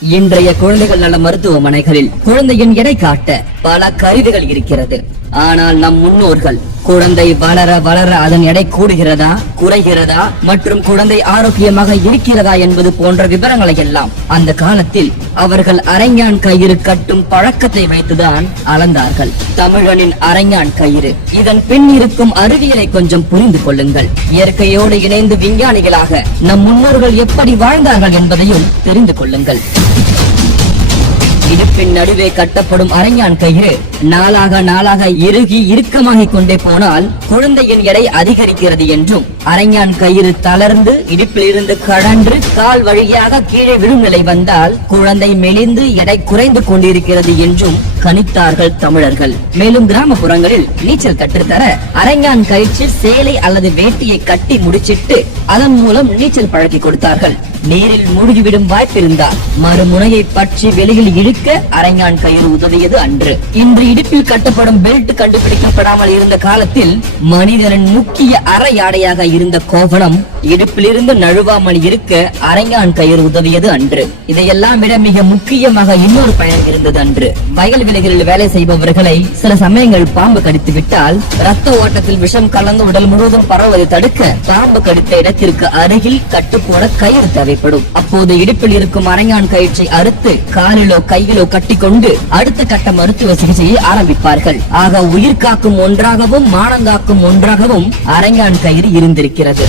இன்றைய குழந்தைகள் நல மருத்துவமனைகளில் குழந்தையின் எடை காட்ட பல கருவிகள் இருக்கிறது. ஆனால் நம் முன்னோர்கள் குழந்தை வளர வளர அதன் எடை கூடுகிறதா குறைகிறதா மற்றும் குழந்தை ஆரோக்கியமாக இருக்கிறதா என்பது போன்ற விவரங்களை எல்லாம் அந்த காலத்தில் அவர்கள் அரைஞான் கயிறு கட்டும் பழக்கத்தை வைத்துதான் அளந்தார்கள். தமிழனின் அரைஞான் கயிறு. இதன் பின் இருக்கும் அறிவியலை கொஞ்சம் புரிந்து கொள்ளுங்கள். இயற்கையோடு இணைந்து விஞ்ஞானிகளாக நம் முன்னோர்கள் எப்படி வாழ்ந்தார்கள் என்பதையும் தெரிந்து கொள்ளுங்கள். இடுப்பின் நடுவே கட்டப்படும் அரைஞான் கயிறு நாளாக நாளாக இறுகி இறுக்கமாகிக் கொண்டே போனால் குழந்தையின் எடை அதிகரிக்கிறது என்றும் அரைஞான் கயிறு தளர்ந்து இடுப்பிலிருந்து கடன்று கால் வழியாக கீழே விழும் நிலை வந்தால் குழந்தை மெலிந்து எடை குறைந்து கொண்டிருக்கிறது என்றும் கணித்தார்கள் தமிழர்கள். மேலும் கிராமப்புறங்களில் நீச்சல் கற்றுத்தர அரைஞான் கயிற்று சேலை அல்லது வேட்டியை கட்டி முடிச்சிட்டு அதன் மூலம் நீச்சல் பழக்கி கொடுத்தார்கள். நீரில் மூழ்கிவிடும் வாய்ப்பிருந்தால் மறுமுனையை பற்றி வெளியில் இழுக்க அரைஞான் கயிறு உதவியது அன்று. இன்று இடுப்பில் கட்டப்படும் பெல்ட் கண்டுபிடிக்கப்படாமல் இருந்த காலத்தில் மனிதனின் முக்கிய அரை ஆடையாக இருந்த கோவணம் இடுப்பிலிருந்து நழுவாமல் இருக்க அரைஞான் கயிறு உதவியது அன்று. இதையெல்லாம் விட மிக முக்கியமாக இன்னொரு பயன் இருந்தது அன்று. வயல் விலைகளில் வேலை செய்பவர்களை சில சமயங்கள் பாம்பு கடித்து விட்டால் ரத்த ஓட்டத்தில் விஷம் கலந்து உடல் முழுவதும் பரவுவதை தடுக்க பாம்பு கடித்த இடத்திற்கு அருகில் கட்டுப்போட கயிறு தேவைப்படும். அப்போது இடுப்பில் இருக்கும் அரையான் கயிற்றை அறுத்து காலிலோ கையிலோ கட்டிக்கொண்டு அடுத்த கட்ட மருத்துவ சிகிச்சையை ஆரம்பிப்பார்கள். ஆக உயிர் காக்கும் ஒன்றாகவும் மானங்காக்கும் ஒன்றாகவும் அரைஞான் கயிறு இருந்திருக்கிறது.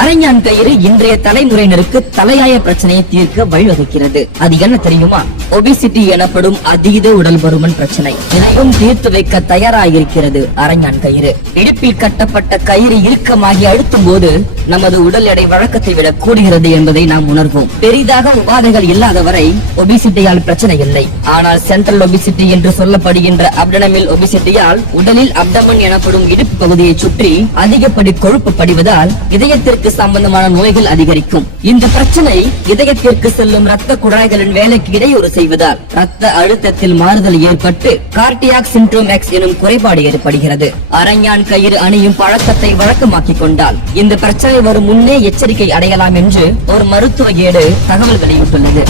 அரைஞான் கயிறு இன்றைய தலைமுறையினருக்கு தலையாய பிரச்சனையை தீர்க்க வழிவகுக்கிறது. அது என்ன தெரியுமா? ஒபிசிட்டி எனப்படும் அதீத உடல் பருமன் பிரச்சனை. இதையும் தீர்த்து வைக்க தயாராயிருக்கிறது அரைஞான் கயிறு. இடுப்பில் கட்டப்பட்ட கயிறு இறுக்கமாகி அழுத்தும் போது நமது உடல் எடை வழக்கத்தை விட கூடுகிறது என்பதை நாம் உணர்வோம். பெரிதாக உபாதைகள் இல்லாதவரை ஒபிசிட்டியால் பிரச்சனை இல்லை. ஆனால் சென்ட்ரல் ஒபிசிட்டி என்று சொல்லப்படுகின்ற அப்டனமில் ஒபிசிட்டியால் உடலில் அப்டமன் எனப்படும் இடுப்பு பகுதியை சுற்றி அதிகப்படி கொழுப்பு படிவதால் இதயத்திற்கு சம்பந்தமான நோய்கள் அதிகரிக்கும். இந்த பிரச்சனை இதயத்திற்கு செல்லும் ரத்த குழாய்களின் வேலைக்கு இடையூறு செய்வதால் ரத்த அழுத்தத்தில் மாறுதல் ஏற்பட்டு கார்டியாக் சிண்ட்ரோம் எக்ஸ் எனும் குறைபாடு ஏற்படுகிறது. அரஞ்ஞான் கயிறு அணியும் பழக்கத்தை வழக்கமாக்கிக் கொண்டால் இந்த பிரச்சனை வரும் முன்னே எச்சரிக்கை அடையலாம் என்று ஒரு மருத்துவ ஏடு தகவல் வெளியிட்டுள்ளது.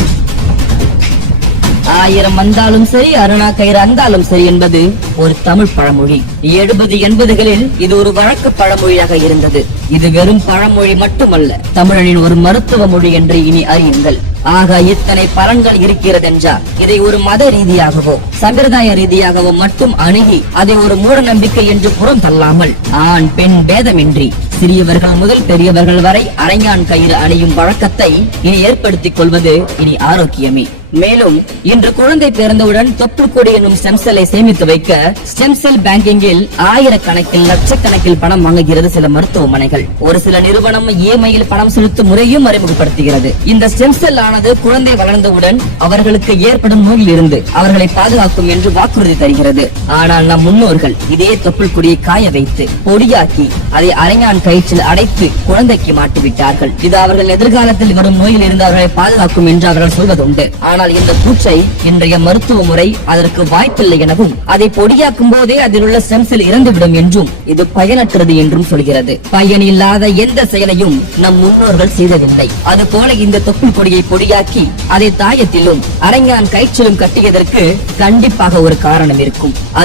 ஆயிரம் வந்தாலும் சரி அருணா கயிறு அந்தாலும் சரி என்பது ஒரு தமிழ் பழமொழி. எழுபது எண்பதுகளில் இது ஒரு வழக்கு பழமொழியாக இருந்தது. இது வெறும் பழமொழி மட்டுமல்ல தமிழனின் ஒரு மருத்துவ மொழி என்று இனி அறியுங்கள். ஆக இத்தனை பலன்கள் இருக்கிறதென்றால் இதை ஒரு மத ரீதியாகவோ சம்பிரதாய ரீதியாகவோ மட்டும் அணுகி அதை ஒரு மூட நம்பிக்கை என்று புறம் தள்ளாமல் ஆண் பெண் பேதமின்றி சிறியவர்கள் முதல் பெரியவர்கள் வரை அரைஞான் கயிறு அணியும் வழக்கத்தை இனி ஏற்படுத்திக் கொள்வது இனி ஆரோக்கியமே. மேலும் இன்று குழந்தை பிறந்தவுடன் தொப்புள்கொடி என்னும் ஸ்டெம் செல்லை சேமித்து வைக்க ஸ்டெம் செல் பேங்கிங்கில் ஆயிரக்கணக்கில் லட்சக்கணக்கில் பணம் வாங்குகிறது சில மருத்துவமனைகள். ஒரு சில நிறுவனம் இஎம்ஐயில் பணம் செலுத்தும் முறையும் அறிமுகப்படுத்துகிறது. இந்த ஸ்டெம் செல் ஆனது குழந்தை வளர்ந்தவுடன் அவர்களுக்கு ஏற்படும் நோயில் இருந்து அவர்களை பாதுகாக்கும் என்று வாக்குறுதி தருகிறது. ஆனால் நம் முன்னோர்கள் இதே தொப்புள் கொடியை காய வைத்து பொடியாக்கி அதை அரைஞான் கயிற்றில் அடைத்து குழந்தைக்கு மாட்டிவிட்டார்கள். இது அவர்கள் எதிர்காலத்தில் வரும் நோயில் இருந்து அவர்களை பாதுகாக்கும் என்று அவர்கள் சொல்வதுண்டு. ஆனால் ஆனால் இந்த பூச்சை இன்றைய மருத்துவ முறை அதற்கு வாய்ப்பில்லை எனவும் அதை பொடியாக்கும் போதே அதில் உள்ள செம்சில் இறந்துவிடும் என்றும் இது பயனற்றது என்றும் சொல்கிறது. பயன் இல்லாத எந்த செயலையும் நம் முன்னோர்கள் செய்ததில்லை. அதுபோல இந்த தொப்புள் கொடியை பொடியாக்கி அதை தாயத்திலும் அரங்கான் கயிற்றிலும் கட்டியதற்கு கண்டிப்பாக ஒரு காரணம் இருக்கும். அது